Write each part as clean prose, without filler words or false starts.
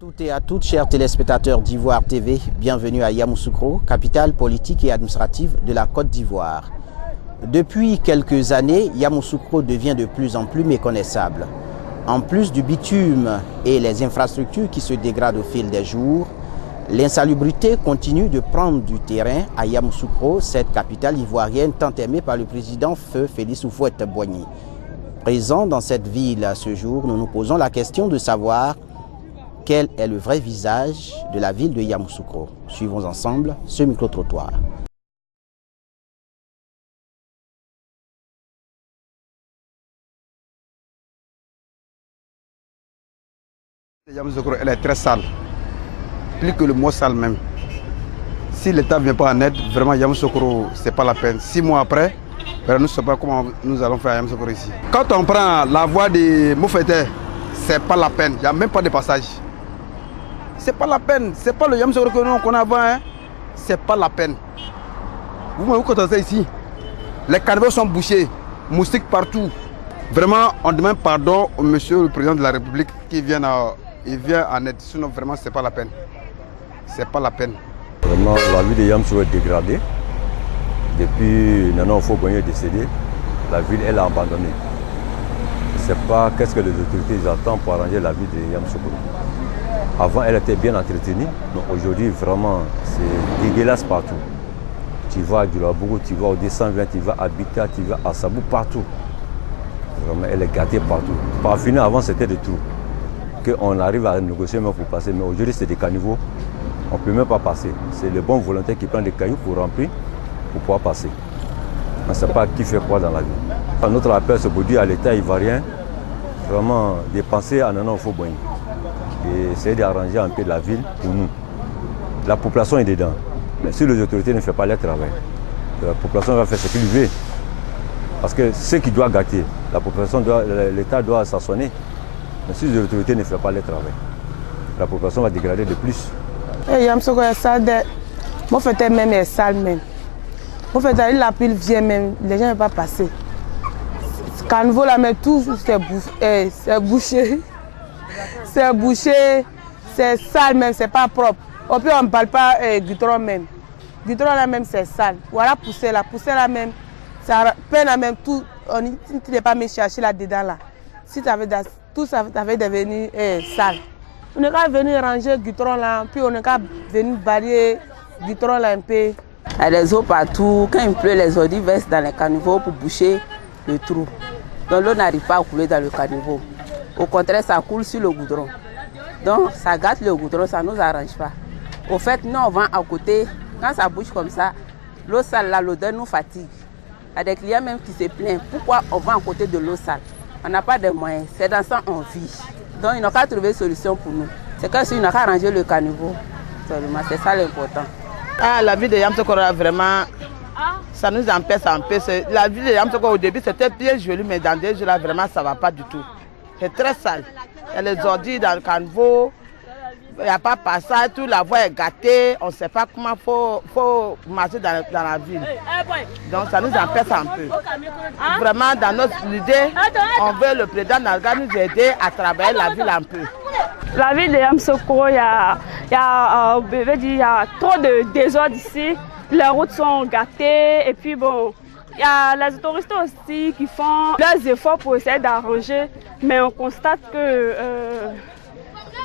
Toutes et à toutes, chers téléspectateurs d'Ivoire TV, bienvenue à Yamoussoukro, capitale politique et administrative de la Côte d'Ivoire. Depuis quelques années, Yamoussoukro devient de plus en plus méconnaissable. En plus du bitume et les infrastructures qui se dégradent au fil des jours, l'insalubrité continue de prendre du terrain à Yamoussoukro, cette capitale ivoirienne tant aimée par le président Feu Félix Houphouët-Boigny. Présent dans cette ville à ce jour, nous nous posons la question de savoir quel est le vrai visage de la ville de Yamoussoukro. Suivons ensemble ce micro-trottoir. Yamoussoukro, elle est très sale, plus que le mot sale même. Si l'État ne vient pas en aide, vraiment Yamoussoukro, ce n'est pas la peine. 6 mois après, nous ne savons pas comment nous allons faire à Yamoussoukro ici. Quand on prend la voie des Moufeté, ce n'est pas la peine, il n'y a même pas de passage. C'est pas la peine, c'est pas le Yamoussoukro que nous connaissons avant, hein. C'est pas la peine. Vous constatez ici, les caniveaux sont bouchés, moustiques partout. Vraiment, on demande pardon au monsieur le président de la République qui vient en aide. Sinon, vraiment, c'est pas la peine. C'est pas la peine. Vraiment, la ville de Yamoussoukro est dégradée. Depuis Nana Houphouët-Boigny est décédé, la ville elle a abandonné. Je ne sais pas qu'est-ce que les autorités attendent pour arranger la ville de Yamoussoukro. Avant, elle était bien entretenue, mais aujourd'hui, vraiment, c'est dégueulasse partout. Tu vas à Djoulabougou, tu vas au 220, tu vas à Bika, tu vas à Sabou, partout. Vraiment, elle est gâtée partout. Par finir, avant, c'était des trous. Qu'on arrive à négocier même pour passer, mais aujourd'hui, c'est des caniveaux. On ne peut même pas passer. C'est les bons volontaires qui prennent des cailloux pour remplir, pour pouvoir passer. On ne sait pas qui fait quoi dans la vie. Notre appel, c'est pour dire à l'État ivoirien, vraiment, de penser à Nana Houphouët-Boigny. Et essayer d'arranger un peu la ville pour nous. La population est dedans. Mais si les autorités ne font pas leur travail, la population va faire ce qu'il veut. Parce que ce qui doit gâter, l'État doit s'assoigner. Mais si les autorités ne font pas leur travail, la population va dégrader de plus. Yamoussoukro est sale. Mon fait même est sale même. Mon fait la pluie vient même, les gens ne vont pas passer. Quand on la met tout, c'est bouché. C'est bouché, c'est sale même, c'est pas propre. Au plus on ne parle pas goudron même. Goudron là même c'est sale. Voilà poussée là même, ça peine là même tout. Si tu n'es pas mis chercher là-dedans là, si tout ça avait devenu sale. On n'est qu'à venir ranger goudron là, puis on n'est qu'à venir balayer goudron là un peu. Il y a des eaux partout, quand il pleut les eaux versent dans les caniveaux pour boucher le trou. Donc l'eau n'arrive pas à couler dans le caniveau. Au contraire, ça coule sur le goudron. Donc, ça gâte le goudron, ça ne nous arrange pas. Au fait, nous, on vend à côté. Quand ça bouge comme ça, l'eau sale, là, l'odeur nous fatigue. Il y a des clients même qui se plaignent. Pourquoi on vend à côté de l'eau sale? On n'a pas de moyens. C'est dans ça qu'on vit. Donc, ils n'ont qu'à trouver une solution pour nous. C'est que si ils n'ont qu'à arranger le caniveau. C'est ça l'important. La ville de Yamoussoukro, vraiment, ça nous empêche un peu. La ville de Yamoussoukro, au début, c'était bien joli, mais dans des jours là, vraiment, ça ne va pas du tout. C'est très sale. Il y a les ordures dans le caniveau, il n'y a pas passage, tout, la voie est gâtée, on ne sait pas comment il faut marcher dans la ville. Donc ça nous empêche un peu. Vraiment, dans notre idée, on veut le président Nalga nous aider à travailler la ville un peu. La ville de Yamoussoukro, il y a trop de désordre ici. Les routes sont gâtées et puis bon. Il y a les autorités aussi qui font leurs efforts pour essayer d'arranger, mais on constate que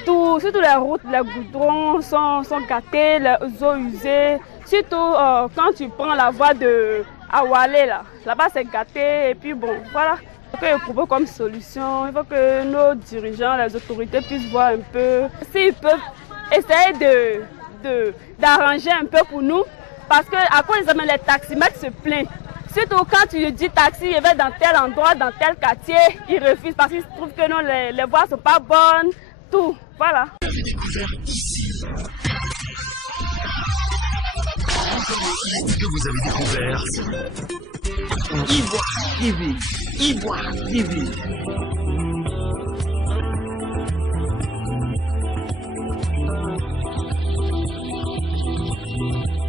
surtout les routes, les goudrons sont gâtés, les eaux usées. Surtout quand tu prends la voie de Awalé, là-bas c'est gâté et puis bon, voilà. Il faut que propose comme solution, il faut que nos dirigeants, les autorités puissent voir un peu s'ils peuvent essayer d'arranger un peu pour nous, parce qu'à cause de les taximètres se plaignent. Surtout quand tu dis taxi, il va dans tel endroit, dans tel quartier, ils refusent parce qu'ils trouvent que non, les voies ne sont pas bonnes, tout, voilà. Vous avez découvert ici. Ce que vous avez découvert. Ivoire TV. Ivoire TV.